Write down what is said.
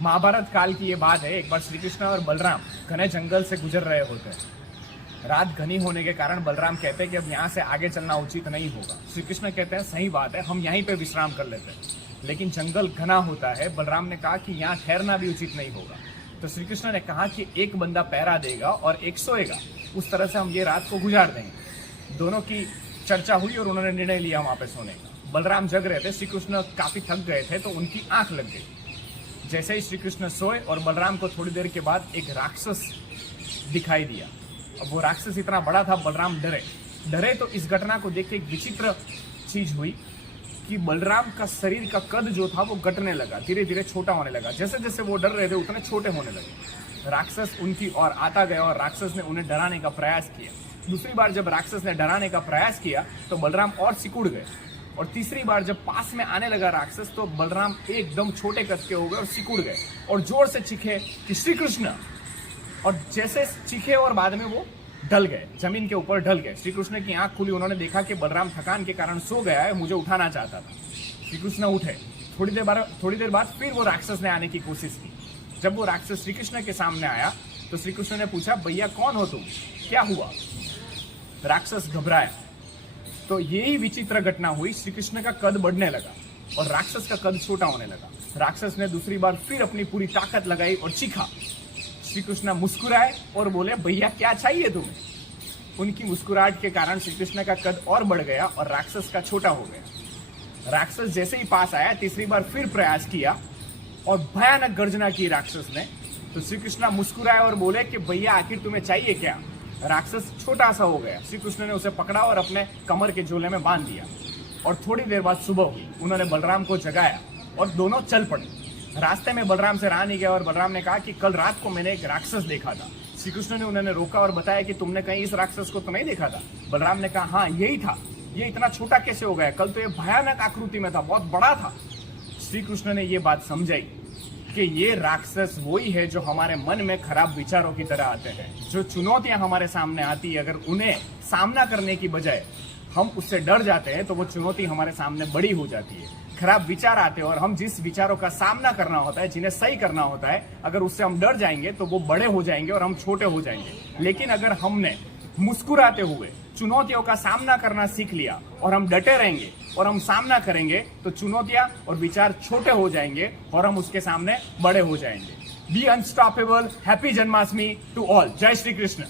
महाभारत काल की ये बात है। एक बार श्री कृष्ण और बलराम घने जंगल से गुजर रहे होते हैं। रात घनी होने के कारण बलराम कहते हैं कि अब यहाँ से आगे चलना उचित नहीं होगा। श्री कृष्ण कहते हैं सही बात है, हम यहीं पे विश्राम कर लेते हैं। लेकिन जंगल घना होता है। बलराम ने कहा कि यहाँ ठहरना भी उचित नहीं होगा। तो श्री कृष्ण ने कहा कि एक बंदा पहरा देगा और एक सोएगा, उस तरह से हम ये रात को गुजार देंगे। दोनों की चर्चा हुई और उन्होंने निर्णय लिया वहां पे सोने का। बलराम जग रहे थे, श्री कृष्ण काफी थक गए थे तो उनकी आंख लग गई। जैसे ही श्री कृष्ण सोए और बलराम को थोड़ी देर के बाद एक राक्षस दिखाई दिया। अब वो राक्षस इतना बड़ा था, बलराम डरे तो इस घटना को देख के एक विचित्र चीज हुई कि बलराम का शरीर का कद जो था वो घटने लगा, धीरे धीरे छोटा होने लगा। जैसे जैसे वो डर रहे थे उतने छोटे होने लगे। राक्षस उनकी ओर आता गया और राक्षस ने उन्हें डराने का प्रयास किया। दूसरी बार जब राक्षस ने डराने का प्रयास किया तो बलराम और सिकुड़ गए। और तीसरी बार जब पास में आने लगा राक्षस तो बलराम एकदम छोटे कद के हो गए और सिकुड़ गए और जोर से चीखे कि श्री कृष्ण। और जैसे चीखे और बाद में वो ढल गए, जमीन के ऊपर ढल गए। श्री कृष्ण की आंख खुली, उन्होंने देखा कि बलराम थकान के कारण सो गया है, मुझे उठाना चाहता था। श्री कृष्ण उठे। थोड़ी देर बाद फिर वो राक्षस ने आने की कोशिश की। जब वो राक्षस श्री कृष्ण के सामने आया तो श्री कृष्ण ने पूछा, भैया कौन हो तुम, क्या हुआ? राक्षस घबराया। तो यही विचित्र घटना हुई। श्री कृष्ण का कद बढ़ने लगा और राक्षस का कद छोटा होने लगा। राक्षस ने दूसरी बार फिर अपनी पूरी ताकत लगाई और चीखा। श्री कृष्ण मुस्कुराए और बोले, भैया क्या चाहिए तुम्हें? उनकी मुस्कुराहट के कारण श्री कृष्ण का कद और बढ़ गया और राक्षस का छोटा हो गया। राक्षस जैसे ही पास आया, तीसरी बार फिर प्रयास किया और भयानक गर्जना की राक्षस ने। तो श्री कृष्ण मुस्कुराए और बोले कि भैया आखिर तुम्हें चाहिए क्या? राक्षस छोटा सा हो गया। श्री कृष्ण ने उसे पकड़ा और अपने कमर के झोले में बांध दिया। और थोड़ी देर बाद सुबह हुई। उन्होंने बलराम को जगाया और दोनों चल पड़े। रास्ते में बलराम से रहा नहीं गया और बलराम ने कहा कि कल रात को मैंने एक राक्षस देखा था। श्री कृष्ण ने उन्हें रोका और बताया कि तुमने कहीं इस राक्षस को तो नहीं देखा था? बलराम ने कहा हाँ यही था। ये इतना छोटा कैसे हो गया? कल तो ये भयानक आकृति में था, बहुत बड़ा था। श्री कृष्ण ने ये बात समझाई कि ये राक्षस वही है जो हमारे मन में खराब विचारों की तरह आते हैं। जो चुनौतियां हमारे सामने आती है, अगर उन्हें सामना करने की बजाय हम उससे डर जाते हैं तो वो चुनौती हमारे सामने बड़ी हो जाती है। खराब विचार आते हैं और हम जिस विचारों का सामना करना होता है, जिन्हें सही करना होता है, अगर उससे हम डर जाएंगे तो वो बड़े हो जाएंगे और हम छोटे हो जाएंगे। लेकिन अगर हमने मुस्कुराते हुए चुनौतियों का सामना करना सीख लिया और हम डटे रहेंगे और हम सामना करेंगे तो चुनौतियां और विचार छोटे हो जाएंगे और हम उसके सामने बड़े हो जाएंगे। Be unstoppable. Happy Janmashtami to all. जय श्री कृष्ण।